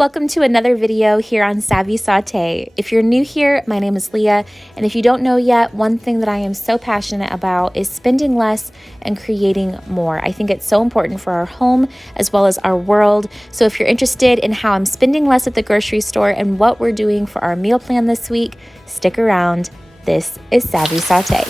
Welcome to another video here on Savvy Saute. If you're new here, my name is Leah, and if you don't know yet, one thing that I am so passionate about is spending less and creating more. I think it's so important for our home as well as our world. So if you're interested in how I'm spending less at the grocery store and what we're doing for our meal plan this week, stick around. This is Savvy Saute.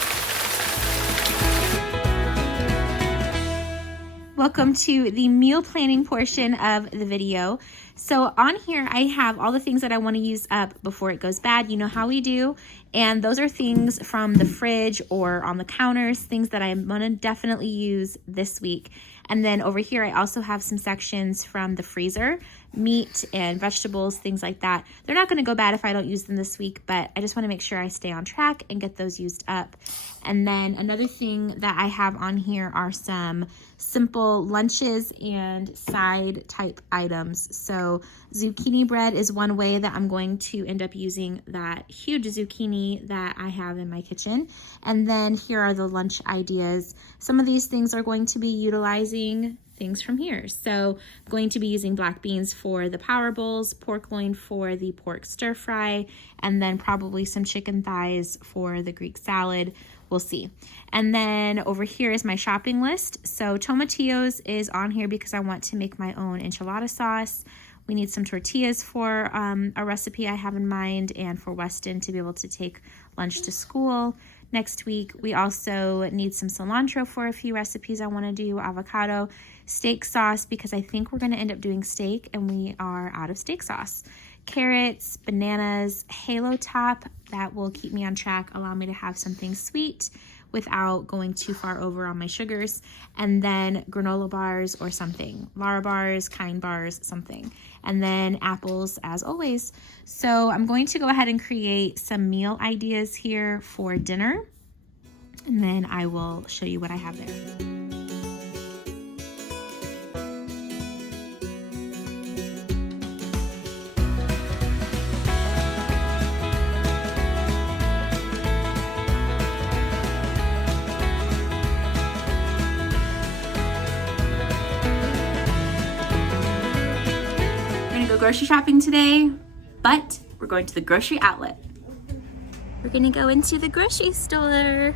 Welcome to the meal planning portion of the video. So on here, I have all the things that I want to use up before it goes bad. You know how we do. And those are things from the fridge or on the counters, things that I'm going to definitely use this week. And then over here, I also have some sections from the freezer, meat and vegetables, things like that. They're not going to go bad if I don't use them this week, but I just want to make sure I stay on track and get those used up. And then another thing that I have on here are some simple lunches and side type items. So zucchini bread is one way that I'm going to end up using that huge zucchini that I have in my kitchen. And then here are the lunch ideas. Some of these things are going to be utilizing things from here. So I'm going to be using black beans for the power bowls, pork loin for the pork stir fry, and then probably some chicken thighs for the Greek salad. We'll see. And then over here is my shopping list. So tomatillos is on here because I want to make my own enchilada sauce. We need some tortillas for a recipe I have in mind, and for Weston to be able to take lunch to school next week. We also need some cilantro for a few recipes I want to do, avocado, steak sauce, because I think we're going to end up doing steak and we are out of steak sauce. Carrots, bananas, halo top, that will keep me on track, allow me to have something sweet without going too far over on my sugars, and then granola bars or something, Lara bars, Kind bars, something, and then apples as always. So I'm going to go ahead and create some meal ideas here for dinner, and then I will show you what I have there. Grocery shopping today, but we're going to the grocery outlet. We're gonna go into the grocery store.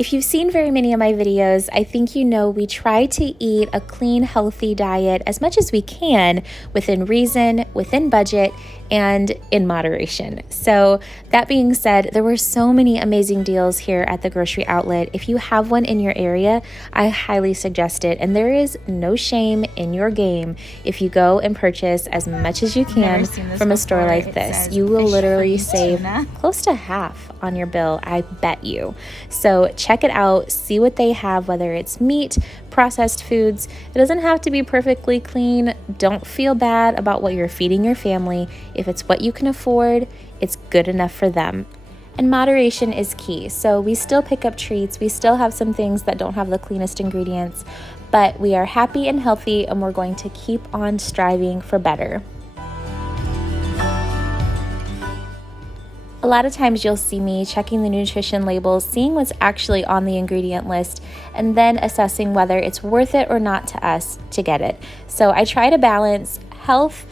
If you've seen very many of my videos, I think you know we try to eat a clean, healthy diet as much as we can within reason, within budget, and in moderation. So that being said, there were so many amazing deals here at the grocery outlet. If you have one in your area, I highly suggest it. And there is no shame in your game if you go and purchase as much as you can from a store like this. You will literally save close to half on your bill, I bet you. So check it out, see what they have, whether it's meat, processed foods. It doesn't have to be perfectly clean. Don't feel bad about what you're feeding your family. If it's what you can afford, it's good enough for them. And moderation is key. So we still pick up treats. We still have some things that don't have the cleanest ingredients, but we are happy and healthy, and we're going to keep on striving for better. A lot of times you'll see me checking the nutrition labels, seeing what's actually on the ingredient list, and then assessing whether it's worth it or not to us to get it. So I try to balance health,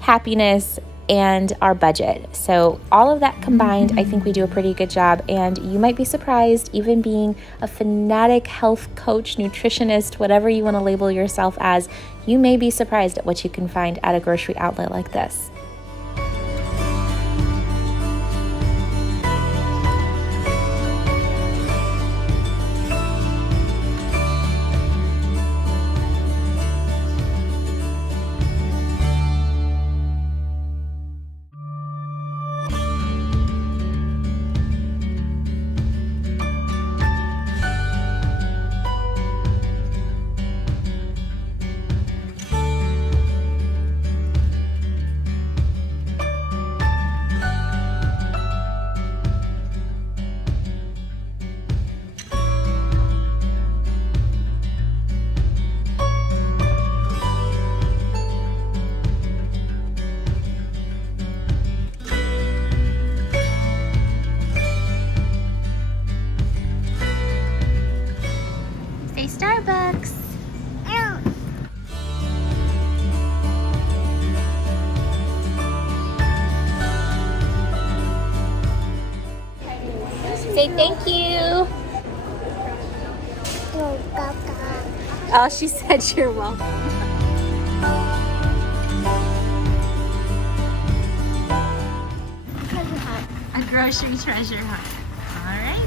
happiness, and our budget. So all of that combined, I think we do a pretty good job, and you might be surprised, even being a fanatic health coach, nutritionist, whatever you want to label yourself as, you may be surprised at what you can find at a grocery outlet like this. Thank you. Oh, she said you're welcome. A grocery treasure hunt. Alrighty.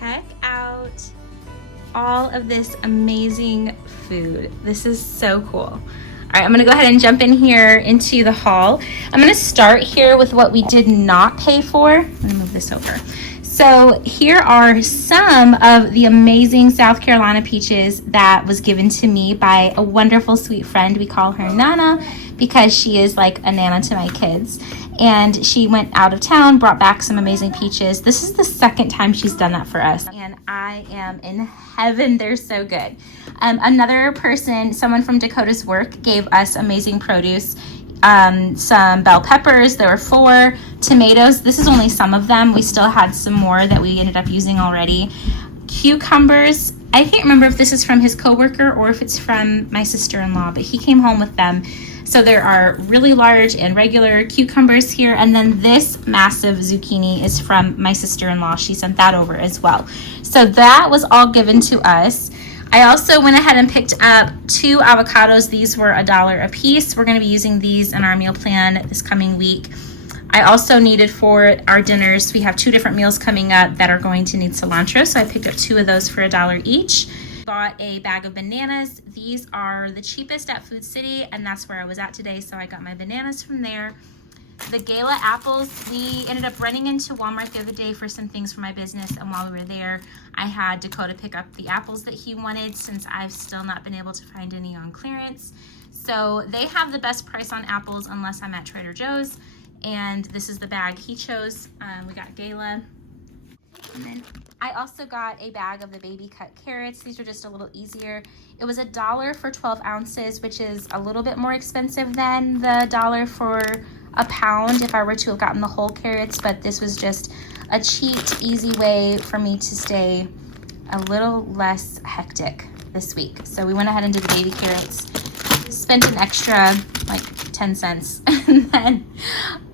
Check out all of this amazing food. This is so cool. All right, I'm gonna go ahead and jump in here into the haul. I'm gonna start here with what we did not pay for. I'm gonna move this over. So here are some of the amazing South Carolina peaches that was given to me by a wonderful sweet friend. We call her Nana because she is like a nana to my kids. And she went out of town, brought back some amazing peaches. This is the second time she's done that for us. And I am in heaven. They're so good. Another person, someone from Dakota's Work, gave us amazing produce. Some bell peppers, there were 4 tomatoes. This is only some of them. We still had some more that we ended up using already. Cucumbers. I can't remember if this is from his coworker or if it's from my sister-in-law, but he came home with them. So there are really large and regular cucumbers here. And then this massive zucchini is from my sister-in-law. She sent that over as well. So that was all given to us. I also went ahead and picked up 2 avocados. These were $1 a piece. We're going to be using these in our meal plan this coming week. I also needed for our dinners, we have 2 different meals coming up that are going to need cilantro. So I picked up 2 of those for $1 each. Bought a bag of bananas. These are the cheapest at Food City, and that's where I was at today, so I got my bananas from there. The Gala apples, we ended up running into Walmart the other day for some things for my business, and while we were there, I had Dakota pick up the apples that he wanted since I've still not been able to find any on clearance. So they have the best price on apples unless I'm at Trader Joe's, and this is the bag he chose. We got Gala. And then I also got a bag of the baby cut carrots. These are just a little easier. It was $1 for 12 ounces, which is a little bit more expensive than the $1 for a pound if I were to have gotten the whole carrots, but this was just a cheap, easy way for me to stay a little less hectic this week. So we went ahead and did the baby carrots, spent an extra like 10 cents. And then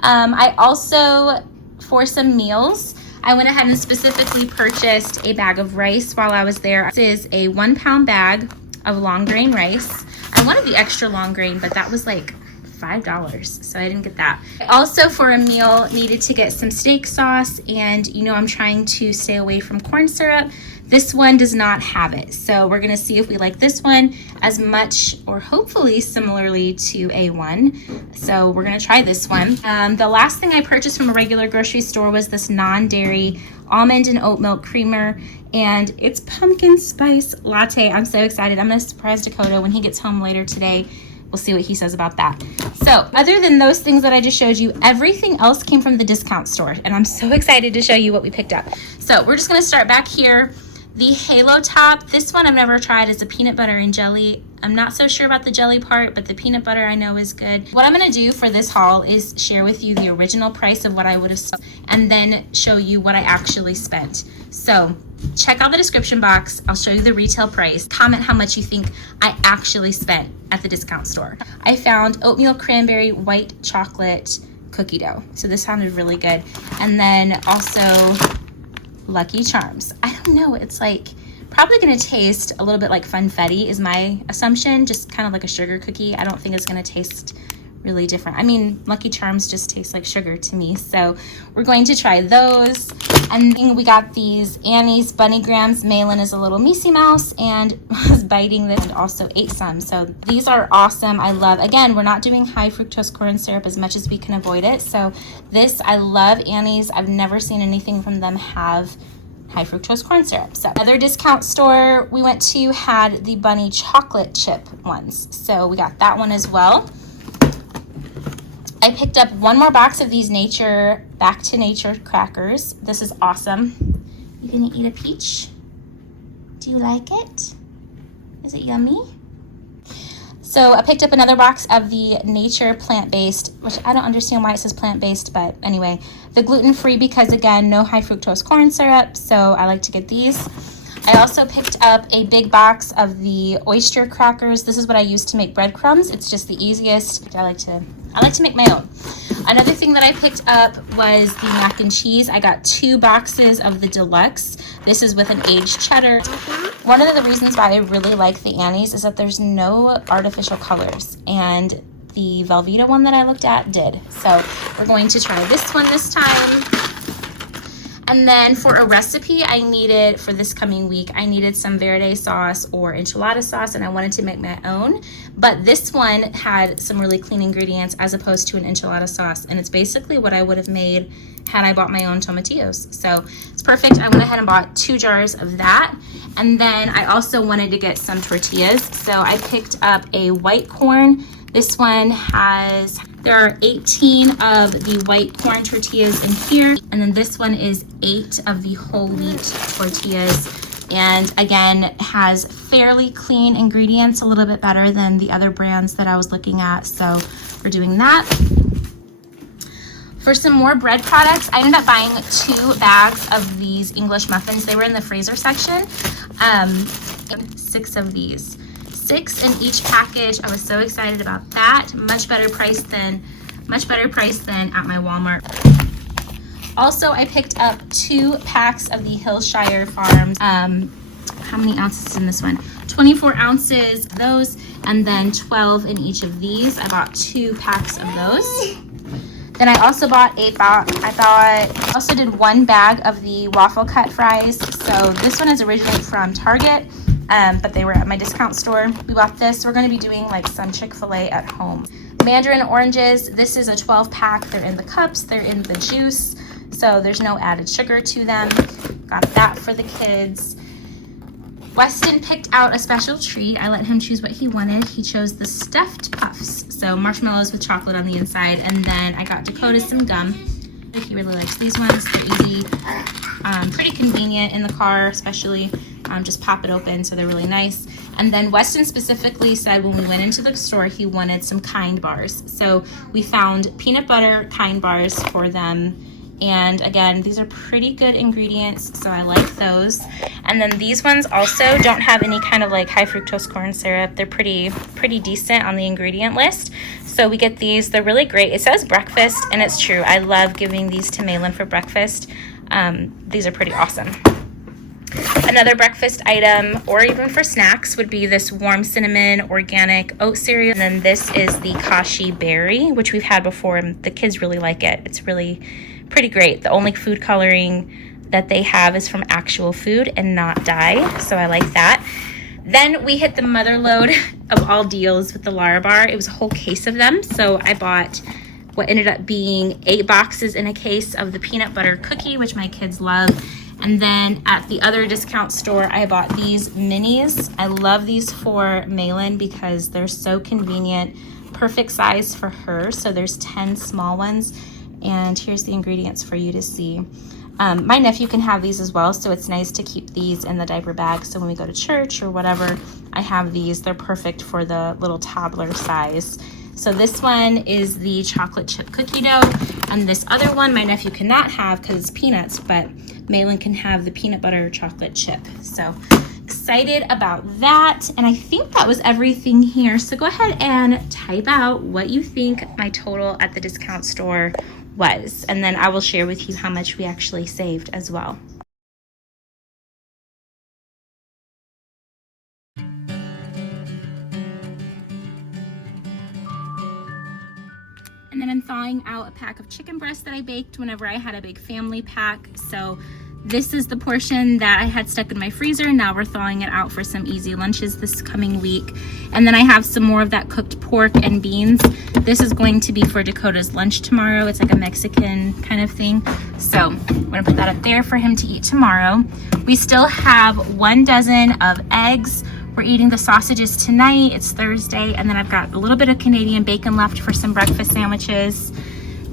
I also, for some meals, I went ahead and specifically purchased a bag of rice while I was there. This is a 1 pound bag of long grain rice. I wanted the extra long grain, but that was like $5, so I didn't get that. I also, for a meal, needed to get some steak sauce, and you know I'm trying to stay away from corn syrup. This one does not have it, so we're gonna see if we like this one as much or hopefully similarly to A1. So we're gonna try this one. The last thing I purchased from a regular grocery store was this non-dairy almond and oat milk creamer, and it's pumpkin spice latte. I'm so excited. I'm gonna surprise Dakota when he gets home later today. We'll see what he says about that. So other than those things that I just showed you, everything else came from the discount store, and I'm so excited to show you what we picked up. So we're just gonna start back here. The Halo Top, this one I've never tried. It's a peanut butter and jelly. I'm not so sure about the jelly part, but the peanut butter I know is good. What I'm gonna do for this haul is share with you the original price of what I would have spent and then show you what I actually spent. So check out the description box. I'll show you the retail price. Comment how much you think I actually spent at the discount store. I found oatmeal cranberry white chocolate cookie dough. So this sounded really good. And then also Lucky Charms. I don't know, it's like probably gonna taste a little bit like Funfetti is my assumption, just kind of like a sugar cookie. I don't think it's gonna taste really different. I mean, Lucky Charms just taste like sugar to me, so we're going to try those. And then we got these Annie's Bunny Grams. Malin is a little Missy Mouse and was biting this and also ate some. So these are awesome. I love, again, we're not doing high fructose corn syrup as much as we can avoid it. So this, I love Annie's. I've never seen anything from them have high fructose corn syrup. So another discount store we went to had the bunny chocolate chip ones. So we got that one as well. I picked up one more box of these Back to Nature crackers. This is awesome. You gonna eat a peach? Do you like it? Is it yummy? So I picked up another box of the Nature plant-based, which I don't understand why it says plant-based, but anyway, the gluten-free, because again, no high fructose corn syrup, so I like to get these. I also picked up a big box of the Oyster crackers. This is what I use to make breadcrumbs. It's just the easiest. I like to make my own. Another thing that I picked up was the mac and cheese. I got 2 boxes of the deluxe. This is with an aged cheddar. One of the reasons why I really like the Annie's is that there's no artificial colors, and the Velveeta one that I looked at did. So we're going to try this one this time. And then for a recipe I needed for this coming week, I needed some verde sauce or enchilada sauce, and I wanted to make my own. But this one had some really clean ingredients as opposed to an enchilada sauce, and it's basically what I would have made had I bought my own tomatillos. So it's perfect. I went ahead and bought 2 jars of that. And then I also wanted to get some tortillas. So I picked up a white corn. This one there are 18 of the white corn tortillas in here. And then this one is 8 of the whole wheat tortillas. And again, has fairly clean ingredients, a little bit better than the other brands that I was looking at. So we're doing that. For some more bread products, I ended up buying 2 bags of these English muffins. They were in the freezer section. 6 of these. 6 in each package. I was so excited about that. Much better price than at my Walmart. Also, I picked up 2 packs of the Hillshire Farms. How many ounces is in this one? 24 ounces of those, and then 12 in each of these. I bought 2 packs of those. Then I also bought I also did 1 bag of the waffle cut fries. So this one is originally from Target, but they were at my discount store. We bought this. We're going to be doing like some Chick-fil-A at home. Mandarin oranges. This is a 12 pack. They're in the cups. They're in the juice. So there's no added sugar to them. Got that for the kids. Weston picked out a special treat. I let him choose what he wanted. He chose the stuffed puffs. So marshmallows with chocolate on the inside. And then I got Dakota some gum. He really likes these ones. They're easy, pretty convenient in the car, especially. Just pop it open, so they're really nice. And then Weston specifically said when we went into the store, he wanted some Kind bars. So we found peanut butter Kind bars for them. And again, these are pretty good ingredients, so I like those. And then these ones also don't have any kind of like high fructose corn syrup. They're pretty decent on the ingredient list. So we get these. They're really great. It says breakfast, and it's true. I love giving these to Malin for breakfast. These are pretty awesome. Another breakfast item, or even for snacks, would be this warm cinnamon organic oat cereal. And then this is the Kashi berry, which we've had before, and the kids really like it. It's really pretty great. The only food coloring that they have is from actual food and not dye, so I like that. Then we hit the mother load of all deals with the Lara bar. It was a whole case of them, so I bought what ended up being 8 boxes in a case of the peanut butter cookie, which my kids love. And then at the other discount store, I bought these minis. I love these for Malin because they're so convenient, perfect size for her. So there's 10 small ones, and here's the ingredients for you to see. My nephew can have these as well, so it's nice to keep these in the diaper bag. So when we go to church or whatever, I have these. They're perfect for the little toddler size. So this one is the chocolate chip cookie dough, and this other one my nephew cannot have because it's peanuts, but Malin can have the peanut butter chocolate chip. So excited about that, and I think that was everything here. So go ahead and type out what you think my total at the discount store was, and then I will share with you how much we actually saved as well. And then I'm thawing out a pack of chicken breast that I baked whenever I had a big family pack. So this is the portion that I had stuck in my freezer. Now we're thawing it out for some easy lunches this coming week. And then I have some more of that cooked pork and beans. This is going to be for Dakota's lunch tomorrow. It's like a Mexican kind of thing. So I'm gonna put that up there for him to eat tomorrow. We still have 1 dozen of eggs. We're eating the sausages tonight. It's Thursday, and then I've got a little bit of Canadian bacon left for some breakfast sandwiches.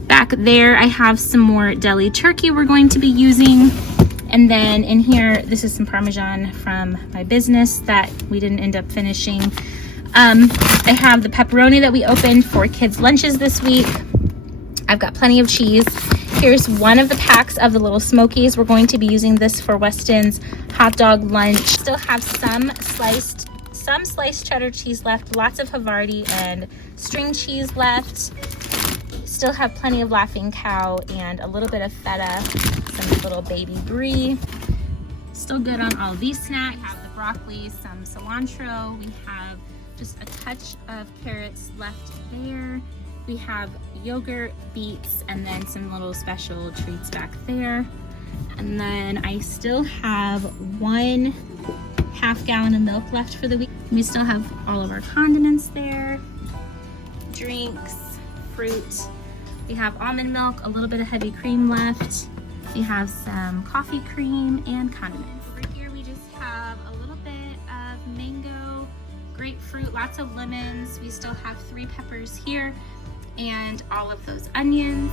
Back there, I have some more deli turkey we're going to be using. And then in here, this is some Parmesan from my business that we didn't end up finishing. I have the pepperoni that we opened for kids' lunches this week. I've got plenty of cheese. Here's one of the packs of the little Smokies. We're going to be using this for Weston's hot dog lunch. Still have some sliced cheddar cheese left, lots of Havarti and string cheese left. Still have plenty of Laughing Cow and a little bit of feta, some little baby brie. Still good on all these snacks. We have the broccoli, some cilantro. We have just a touch of carrots left there. We have yogurt, beets, and then some little special treats back there. And then I still have 1.5 gallon of milk left for the week. We still have all of our condiments there, drinks, fruit. We have almond milk, a little bit of heavy cream left. We have some coffee cream and condiments. Over here we just have a little bit of mango, grapefruit, lots of lemons. We still have 3 peppers here and all of those onions.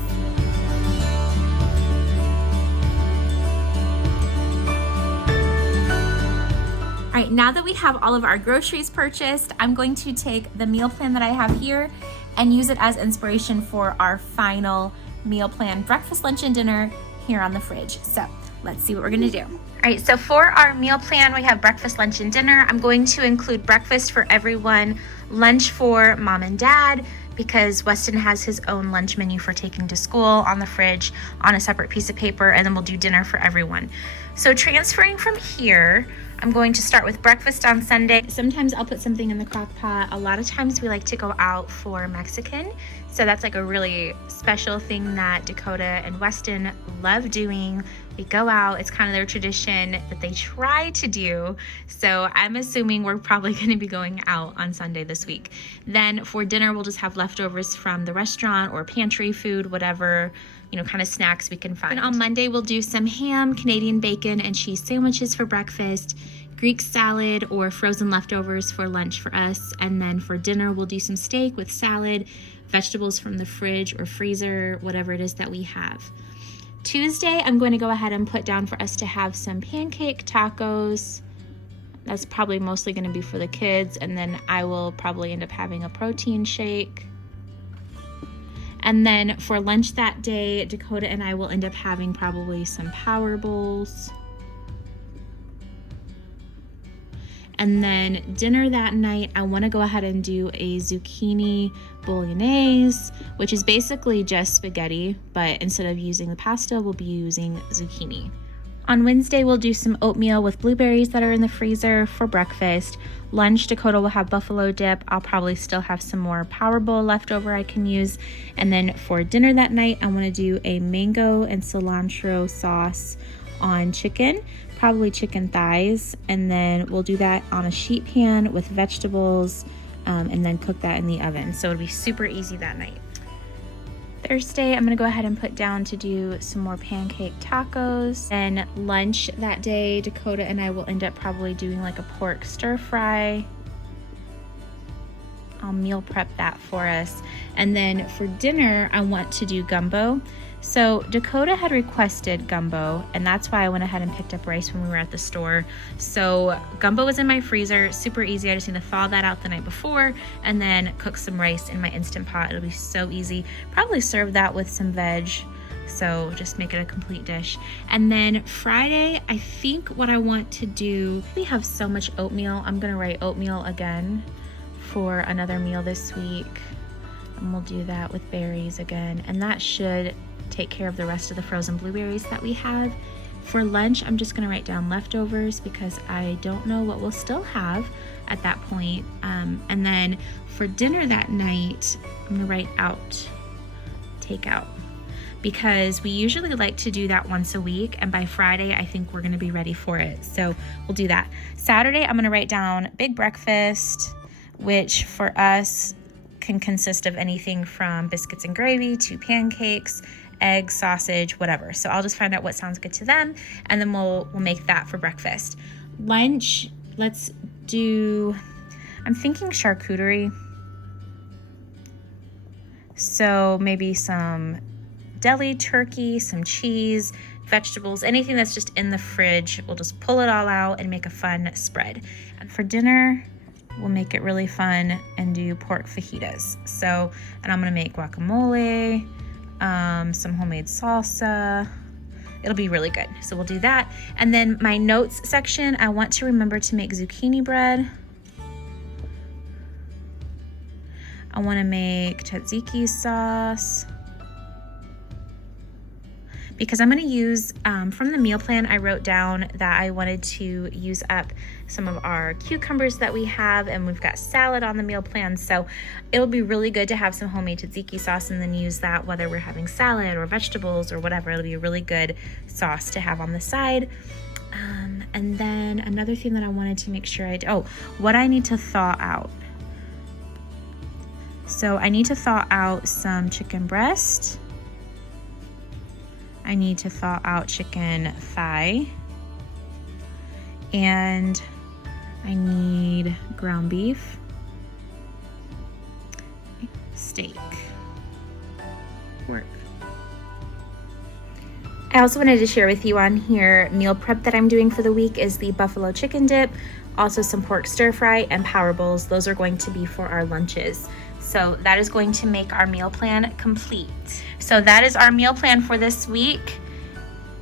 All right, now that we have all of our groceries purchased, I'm going to take the meal plan that I have here and use it as inspiration for our final meal plan, breakfast, lunch, and dinner here on the fridge. So let's see what we're gonna do. All right, so for our meal plan, we have breakfast, lunch, and dinner. I'm going to include breakfast for everyone, lunch for mom and dad, because Weston has his own lunch menu for taking to school on the fridge on a separate piece of paper, and then we'll do dinner for everyone. So transferring from here, I'm going to start with breakfast on Sunday. Sometimes I'll put something in the crock pot. A lot of times we like to go out for Mexican. So that's like a really special thing that Dakota and Weston love doing. We go out, it's kind of their tradition that they try to do. So I'm assuming we're probably gonna be going out on Sunday this week. Then for dinner, we'll just have leftovers from the restaurant or pantry food, whatever, you know, kind of snacks we can find. And on Monday, we'll do some ham, Canadian bacon, and cheese sandwiches for breakfast, Greek salad or frozen leftovers for lunch for us. And then for dinner, we'll do some steak with salad, vegetables from the fridge or freezer, whatever it is that we have. Tuesday, I'm going to go ahead and put down for us to have some pancake tacos. That's probably mostly going to be for the kids. And then I will probably end up having a protein shake. And then for lunch that day, Dakota and I will end up having probably some power bowls. And then dinner that night, I want to go ahead and do a zucchini bolognese, which is basically just spaghetti, but instead of using the pasta, we'll be using zucchini. On Wednesday, we'll do some oatmeal with blueberries that are in the freezer for breakfast. Lunch, Dakota will have buffalo dip. I'll probably still have some more power bowl left over I can use. And then for dinner that night, I want to do a mango and cilantro sauce on chicken, probably chicken thighs, and then we'll do that on a sheet pan with vegetables and then cook that in the oven. So it'll be super easy that night. Thursday, I'm gonna go ahead and put down to do some more pancake tacos. And lunch that day, Dakota and I will end up probably doing like a pork stir fry. I'll meal prep that for us. And then for dinner, I want to do gumbo. So Dakota had requested gumbo, and that's why I went ahead and picked up rice when we were at the store. So gumbo was in my freezer, super easy. I just need to thaw that out the night before and then cook some rice in my Instant Pot. It'll be so easy. Probably serve that with some veg. So just make it a complete dish. And then Friday, I think what I want to do, we have so much oatmeal. I'm gonna write oatmeal again for another meal this week. And we'll do that with berries again. And that should take care of the rest of the frozen blueberries that we have. For lunch, I'm just gonna write down leftovers because I don't know what we'll still have at that point. And then for dinner that night, I'm gonna write out takeout, because we usually like to do that once a week, and by Friday I think we're gonna be ready for it, so we'll do that. Saturday, I'm gonna write down big breakfast, which for us can consist of anything from biscuits and gravy to pancakes, eggs, sausage, whatever. So I'll just find out what sounds good to them, and then we'll make that for breakfast. Lunch, let's do, I'm thinking charcuterie. So maybe some deli turkey, some cheese, vegetables, anything that's just in the fridge. We'll just pull it all out and make a fun spread. And for dinner, we'll make it really fun and do pork fajitas. So, and I'm gonna make guacamole, some homemade salsa. It'll be really good. So we'll do that. And then my notes section, I want to remember to make zucchini bread. I want to make tzatziki sauce. Because I'm going to use, from the meal plan, I wrote down that I wanted to use up some of our cucumbers that we have, and we've got salad on the meal plan. So it'll be really good to have some homemade tzatziki sauce and then use that whether we're having salad or vegetables or whatever. It'll be a really good sauce to have on the side. And then another thing that I wanted to make sure what I need to thaw out. So I need to thaw out some chicken breast. I need to thaw out chicken thigh, and I need ground beef, steak, work. I also wanted to share with you on here, meal prep that I'm doing for the week is the buffalo chicken dip, also some pork stir fry, and power bowls. Those are going to be for our lunches. So that is going to make our meal plan complete. So that is our meal plan for this week.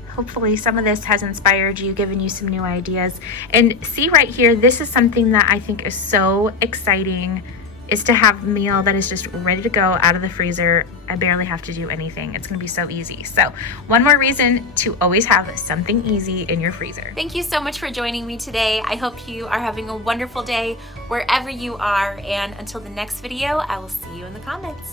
Hopefully some of this has inspired you, given you some new ideas. And see right here, this is something that I think is so exciting, is to have a meal that is just ready to go out of the freezer. I barely have to do anything. It's gonna be so easy. So one more reason to always have something easy in your freezer. Thank you so much for joining me today. I hope you are having a wonderful day wherever you are. And until the next video, I will see you in the comments.